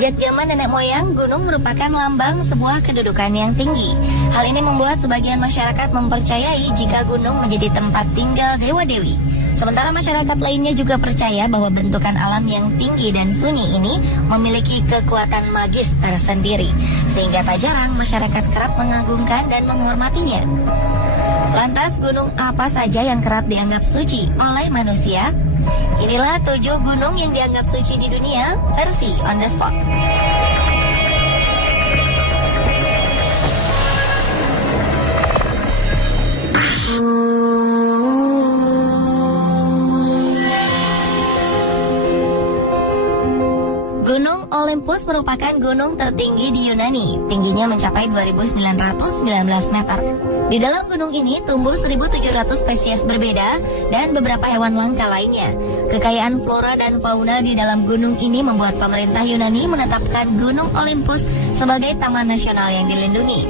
Sejak zaman nenek moyang, gunung merupakan lambang sebuah kedudukan yang tinggi. Hal ini membuat sebagian masyarakat mempercayai jika gunung menjadi tempat tinggal dewa-dewi. Sementara masyarakat lainnya juga percaya bahwa bentukan alam yang tinggi dan sunyi ini memiliki kekuatan magis tersendiri, sehingga tak jarang masyarakat kerap mengagungkan dan menghormatinya. Lantas, gunung apa saja yang kerap dianggap suci oleh manusia? Inilah 7 gunung yang dianggap suci di dunia versi on the spot. Gunung Olympus merupakan gunung tertinggi di Yunani. Tingginya mencapai 2.919 meter. Di dalam gunung ini tumbuh 1.700 spesies berbeda dan beberapa hewan langka lainnya. Kekayaan flora dan fauna di dalam gunung ini membuat pemerintah Yunani menetapkan Gunung Olympus sebagai taman nasional yang dilindungi.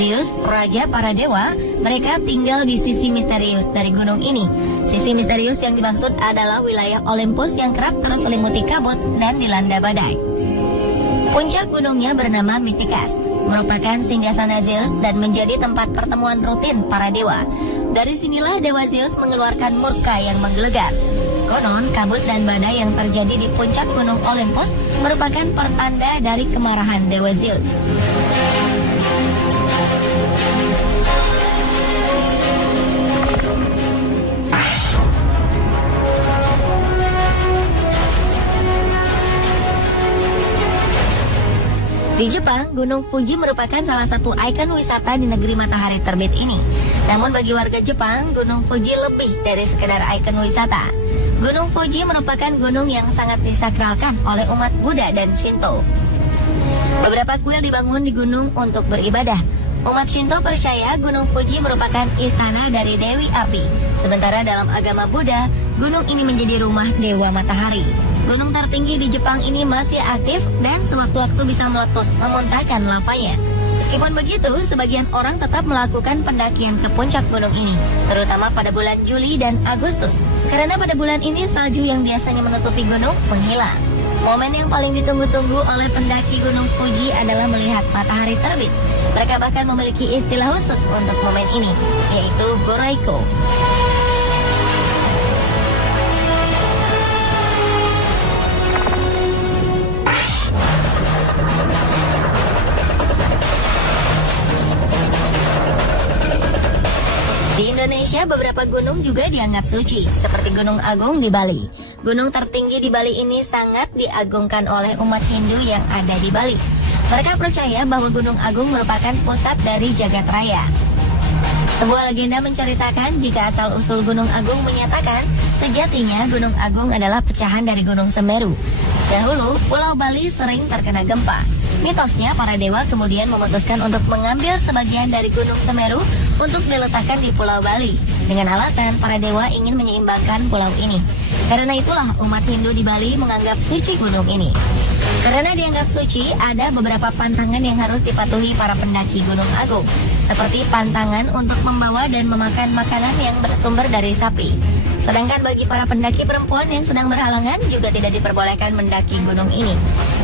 Zeus, raja para dewa, mereka tinggal di sisi misterius dari gunung ini. Sisi misterius yang dimaksud adalah wilayah Olympus yang kerap terselimuti kabut dan dilanda badai. Puncak gunungnya bernama Mytikas, merupakan singgasana Zeus dan menjadi tempat pertemuan rutin para dewa. Dari sinilah dewa Zeus mengeluarkan murka yang menggelegar. Konon, kabut dan badai yang terjadi di puncak gunung Olympus merupakan pertanda dari kemarahan dewa Zeus. Di Jepang, Gunung Fuji merupakan salah satu ikon wisata di negeri matahari terbit ini. Namun bagi warga Jepang, Gunung Fuji lebih dari sekedar ikon wisata. Gunung Fuji merupakan gunung yang sangat disakralkan oleh umat Buddha dan Shinto. Beberapa kuil dibangun di gunung untuk beribadah. Umat Shinto percaya Gunung Fuji merupakan istana dari Dewi Api. Sementara dalam agama Buddha, gunung ini menjadi rumah Dewa Matahari. Gunung tertinggi di Jepang ini masih aktif dan sewaktu-waktu bisa meletus memuntahkan lavanya. Meskipun begitu, sebagian orang tetap melakukan pendakian ke puncak gunung ini, terutama pada bulan Juli dan Agustus. Karena pada bulan ini salju yang biasanya menutupi gunung menghilang. Momen yang paling ditunggu-tunggu oleh pendaki Gunung Fuji adalah melihat matahari terbit. Mereka bahkan memiliki istilah khusus untuk momen ini, yaitu Goraiko. Di Indonesia, beberapa gunung juga dianggap suci, seperti Gunung Agung di Bali. Gunung tertinggi di Bali ini sangat diagungkan oleh umat Hindu yang ada di Bali. Mereka percaya bahwa Gunung Agung merupakan pusat dari jagat raya. Sebuah legenda menceritakan jika asal-usul Gunung Agung menyatakan sejatinya Gunung Agung adalah pecahan dari Gunung Semeru. Dahulu, Pulau Bali sering terkena gempa. Mitosnya, para dewa kemudian memutuskan untuk mengambil sebagian dari Gunung Semeru untuk diletakkan di Pulau Bali, dengan alasan para dewa ingin menyeimbangkan pulau ini. Karena itulah umat Hindu di Bali menganggap suci gunung ini. Karena dianggap suci, ada beberapa pantangan yang harus dipatuhi para pendaki Gunung Agung, seperti pantangan untuk membawa dan memakan makanan yang bersumber dari sapi. Sedangkan bagi para pendaki perempuan yang sedang berhalangan juga tidak diperbolehkan mendaki gunung ini.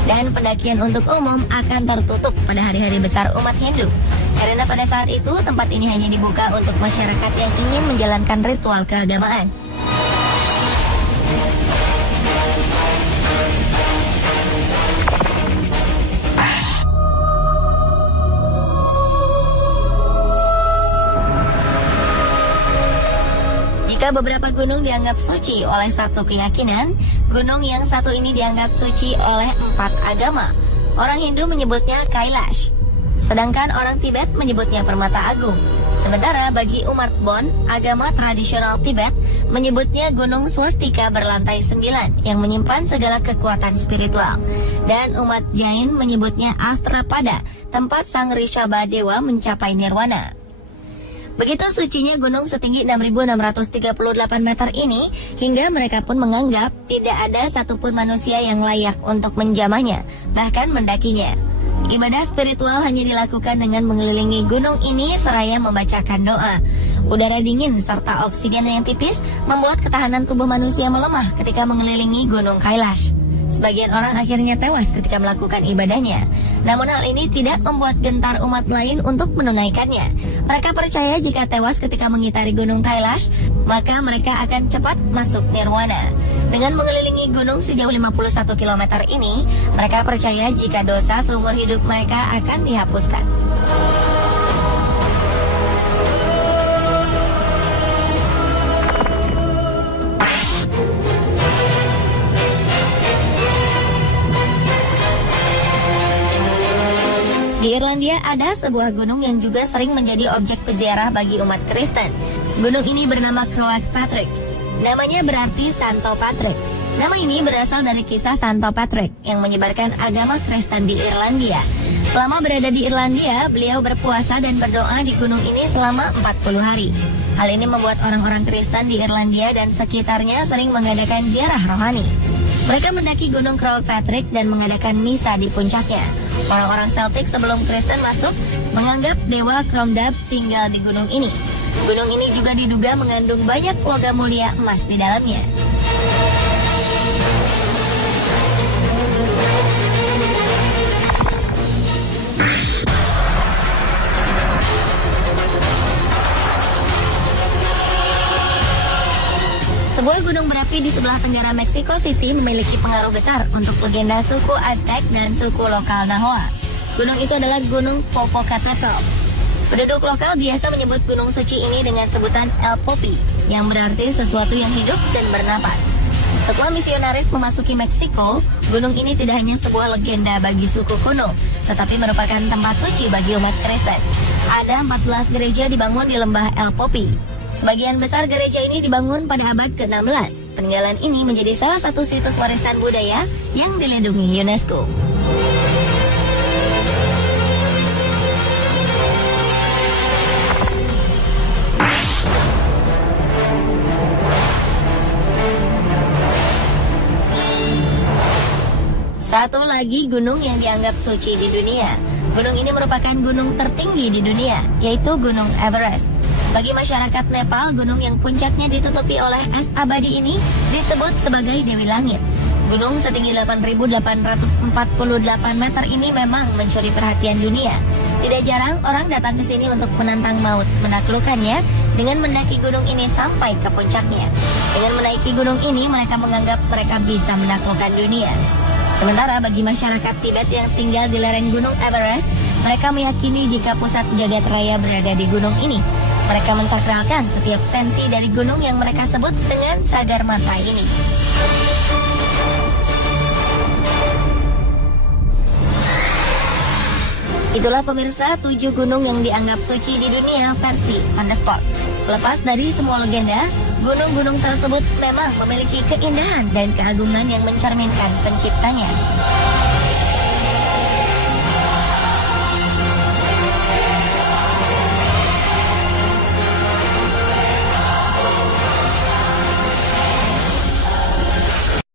Dan pendakian untuk umum akan tertutup pada hari-hari besar umat Hindu. Karena pada saat itu tempat ini hanya dibuka untuk masyarakat yang ingin menjalankan ritual keagamaan. Jika beberapa gunung dianggap suci oleh satu keyakinan, gunung yang satu ini dianggap suci oleh 4 agama. Orang Hindu menyebutnya Kailash, sedangkan orang Tibet menyebutnya Permata Agung. Sementara bagi umat Bon, agama tradisional Tibet menyebutnya Gunung Swastika berlantai 9 yang menyimpan segala kekuatan spiritual. Dan umat Jain menyebutnya Astrapada, tempat Sang Rishabha Dewa mencapai nirwana. Begitu sucinya gunung setinggi 6.638 meter ini, hingga mereka pun menganggap tidak ada satupun manusia yang layak untuk menjamahnya, bahkan mendakinya. Ibadah spiritual hanya dilakukan dengan mengelilingi gunung ini seraya membacakan doa. Udara dingin serta oksigen yang tipis membuat ketahanan tubuh manusia melemah ketika mengelilingi Gunung Kailash. Sebagian orang akhirnya tewas ketika melakukan ibadahnya. Namun hal ini tidak membuat gentar umat lain untuk menunaikannya. Mereka percaya jika tewas ketika mengitari gunung Kailash, maka mereka akan cepat masuk nirwana. Dengan mengelilingi gunung sejauh 51 km ini, mereka percaya jika dosa seumur hidup mereka akan dihapuskan. Di Irlandia ada sebuah gunung yang juga sering menjadi objek peziarah bagi umat Kristen. Gunung ini bernama Croagh Patrick. Namanya berarti Santo Patrick. Nama ini berasal dari kisah Santo Patrick yang menyebarkan agama Kristen di Irlandia. Selama berada di Irlandia, beliau berpuasa dan berdoa di gunung ini selama 40 hari. Hal ini membuat orang-orang Kristen di Irlandia dan sekitarnya sering mengadakan ziarah rohani. Mereka mendaki gunung Croagh Patrick dan mengadakan misa di puncaknya. Orang-orang Celtic sebelum Kristen masuk menganggap dewa Cromdab tinggal di gunung ini. Gunung ini juga diduga mengandung banyak logam mulia emas di dalamnya. Sebuah gunung berapi di sebelah tenggara Mexico City memiliki pengaruh besar untuk legenda suku Aztec dan suku lokal Nahua. Gunung itu adalah Gunung Popocatépetl. Penduduk lokal biasa menyebut gunung suci ini dengan sebutan El Popi, yang berarti sesuatu yang hidup dan bernapas. Setelah misionaris memasuki Meksiko, gunung ini tidak hanya sebuah legenda bagi suku kuno, tetapi merupakan tempat suci bagi umat Kristen. Ada 14 gereja dibangun di lembah El Popi. Sebagian besar gereja ini dibangun pada abad ke-16. Peninggalan ini menjadi salah satu situs warisan budaya yang dilindungi UNESCO. Satu lagi gunung yang dianggap suci di dunia. Gunung ini merupakan gunung tertinggi di dunia, yaitu Gunung Everest. Bagi masyarakat Nepal, gunung yang puncaknya ditutupi oleh es abadi ini disebut sebagai Dewi Langit. Gunung setinggi 8.848 meter ini memang mencuri perhatian dunia. Tidak jarang orang datang ke sini untuk menantang maut, menaklukkannya dengan mendaki gunung ini sampai ke puncaknya. Dengan menaiki gunung ini, mereka menganggap mereka bisa menaklukkan dunia. Sementara bagi masyarakat Tibet yang tinggal di lereng Gunung Everest, mereka meyakini jika pusat jagat raya berada di gunung ini. Mereka mensakralkan setiap senti dari gunung yang mereka sebut dengan Sagarmatha ini. Itulah pemirsa 7 gunung yang dianggap suci di dunia versi on the spot. Lepas dari semua legenda, gunung-gunung tersebut memang memiliki keindahan dan keagungan yang mencerminkan penciptanya.